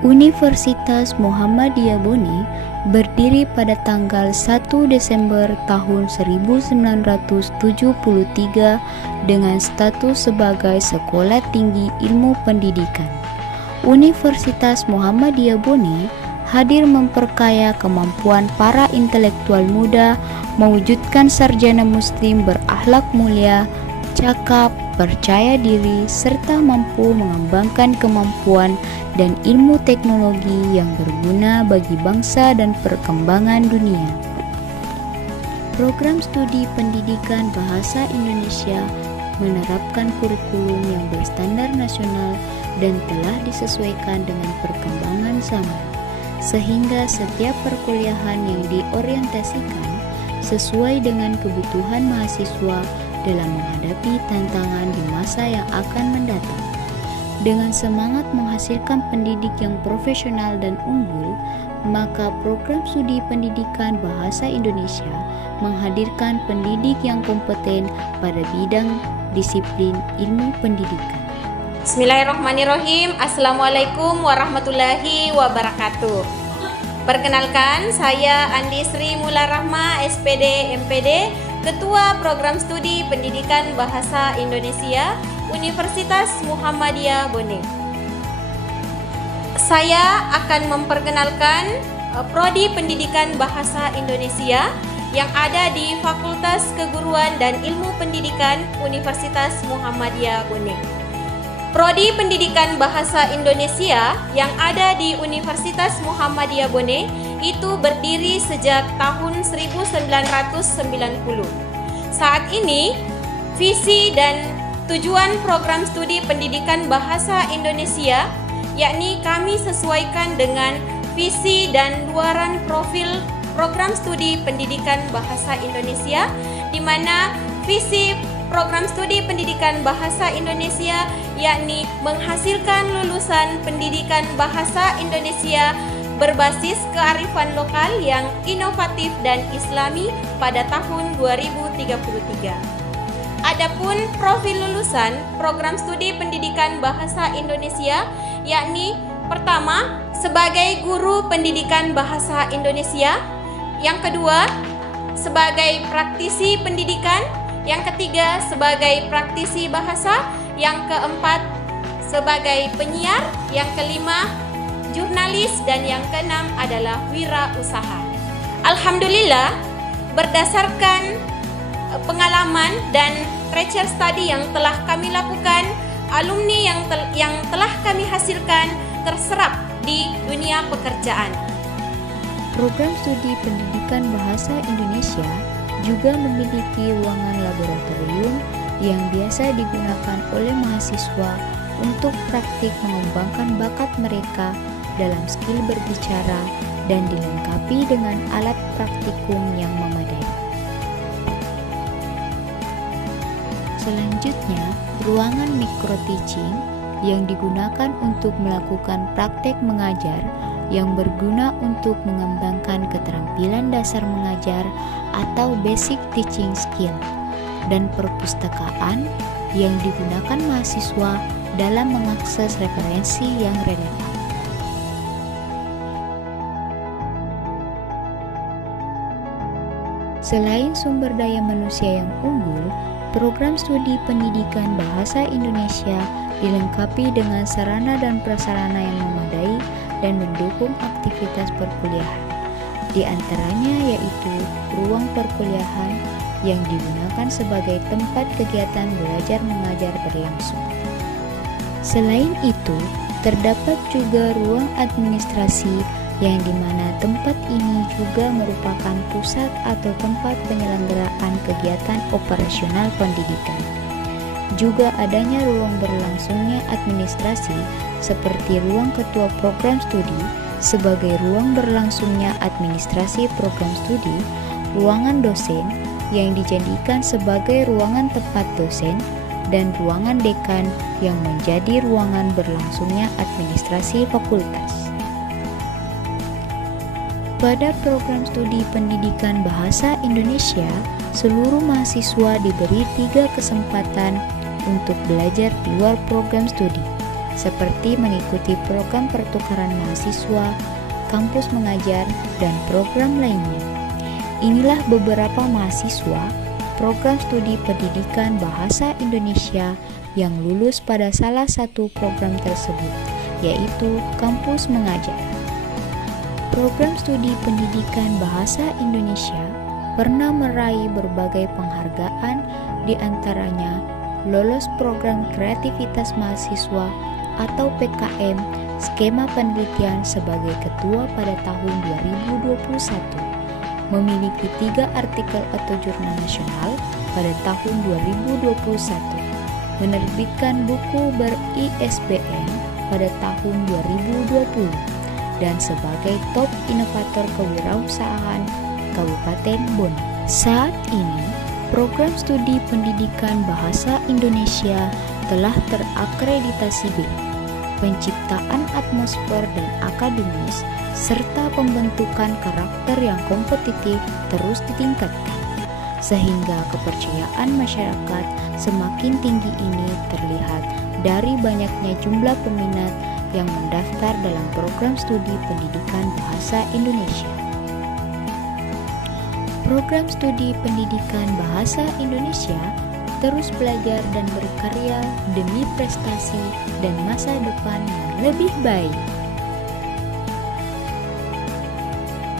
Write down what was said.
Universitas Muhammadiyah Bone berdiri pada tanggal 1 Desember tahun 1973 dengan status sebagai Sekolah Tinggi Ilmu Pendidikan. Universitas Muhammadiyah Bone hadir memperkaya kemampuan para intelektual muda mewujudkan sarjana muslim berakhlak mulia, cakap, percaya diri, serta mampu mengembangkan kemampuan dan ilmu teknologi yang berguna bagi bangsa dan perkembangan dunia. Program studi pendidikan bahasa Indonesia menerapkan kurikulum yang berstandar nasional dan telah disesuaikan dengan perkembangan zaman, sehingga setiap perkuliahan yang diorientasikan sesuai dengan kebutuhan mahasiswa dalam menghadapi tantangan di masa yang akan mendatang. Dengan semangat menghasilkan pendidik yang profesional dan unggul, maka program studi pendidikan bahasa Indonesia menghadirkan pendidik yang kompeten pada bidang disiplin ilmu pendidikan. Bismillahirrahmanirrahim. Assalamualaikum warahmatullahi wabarakatuh. Perkenalkan, saya Andi Sri Mula Rahma, SPD MPD, Ketua Program Studi Pendidikan Bahasa Indonesia Universitas Muhammadiyah Bone. Saya akan memperkenalkan Prodi Pendidikan Bahasa Indonesia yang ada di Fakultas Keguruan dan Ilmu Pendidikan Universitas Muhammadiyah Bone. Prodi Pendidikan Bahasa Indonesia yang ada di Universitas Muhammadiyah Bone itu berdiri sejak tahun 1990. Saat ini, visi dan tujuan program studi pendidikan bahasa Indonesia yakni kami sesuaikan dengan visi dan luaran profil program studi pendidikan bahasa Indonesia, di mana visi program studi pendidikan bahasa Indonesia yakni menghasilkan lulusan pendidikan bahasa Indonesia berbasis kearifan lokal yang inovatif dan islami pada tahun 2033. Adapun profil lulusan program studi pendidikan bahasa Indonesia yakni pertama sebagai guru pendidikan bahasa Indonesia, yang kedua sebagai praktisi pendidikan, yang ketiga sebagai praktisi bahasa, yang keempat sebagai penyiar, yang kelima jurnalis, dan yang keenam adalah wirausaha. Alhamdulillah, berdasarkan pengalaman dan research study yang telah kami lakukan, alumni yang telah kami hasilkan terserap di dunia pekerjaan. Program studi pendidikan bahasa Indonesia juga memiliki ruangan laboratorium yang biasa digunakan oleh mahasiswa untuk praktik mengembangkan bakat mereka dalam skill berbicara dan dilengkapi dengan alat praktikum yang memadai. Selanjutnya, ruangan micro teaching yang digunakan untuk melakukan praktek mengajar yang berguna untuk mengembangkan keterampilan dasar mengajar atau basic teaching skill, dan perpustakaan yang digunakan mahasiswa dalam mengakses referensi yang relevan. Selain sumber daya manusia yang unggul, program studi pendidikan bahasa Indonesia dilengkapi dengan sarana dan prasarana yang memadai dan mendukung aktivitas perkuliahan. Di antaranya yaitu ruang perkuliahan yang digunakan sebagai tempat kegiatan belajar mengajar berlangsung. Selain itu, terdapat juga ruang administrasi yang dimana tempat ini juga merupakan pusat atau tempat penyelenggaraan kegiatan operasional pendidikan. Juga adanya ruang berlangsungnya administrasi seperti ruang ketua program studi sebagai ruang berlangsungnya administrasi program studi, ruangan dosen yang dijadikan sebagai ruangan tempat dosen, dan ruangan dekan yang menjadi ruangan berlangsungnya administrasi fakultas. Pada program studi pendidikan bahasa Indonesia, seluruh mahasiswa diberi 3 kesempatan untuk belajar di luar program studi. seperti mengikuti program pertukaran mahasiswa, kampus mengajar, dan program lainnya. Inilah beberapa mahasiswa program studi pendidikan bahasa Indonesia yang lulus pada salah satu program tersebut, yaitu kampus mengajar. Program studi pendidikan bahasa Indonesia pernah meraih berbagai penghargaan, di antaranya lolos program kreativitas mahasiswa atau PKM skema penelitian sebagai ketua pada tahun 2021, memiliki 3 artikel atau jurnal nasional pada tahun 2021, menerbitkan buku ber-ISBN pada tahun 2020, dan sebagai top inovator kewirausahaan Kabupaten Bon. Saat ini, program studi pendidikan bahasa Indonesia telah terakreditasi B. Penciptaan atmosfer dan akademis serta pembentukan karakter yang kompetitif terus ditingkatkan, sehingga kepercayaan masyarakat semakin tinggi. Ini terlihat dari banyaknya jumlah peminat yang mendaftar dalam program studi pendidikan bahasa Indonesia. Program studi pendidikan bahasa Indonesia terus belajar dan berkarya demi prestasi dan masa depan yang lebih baik.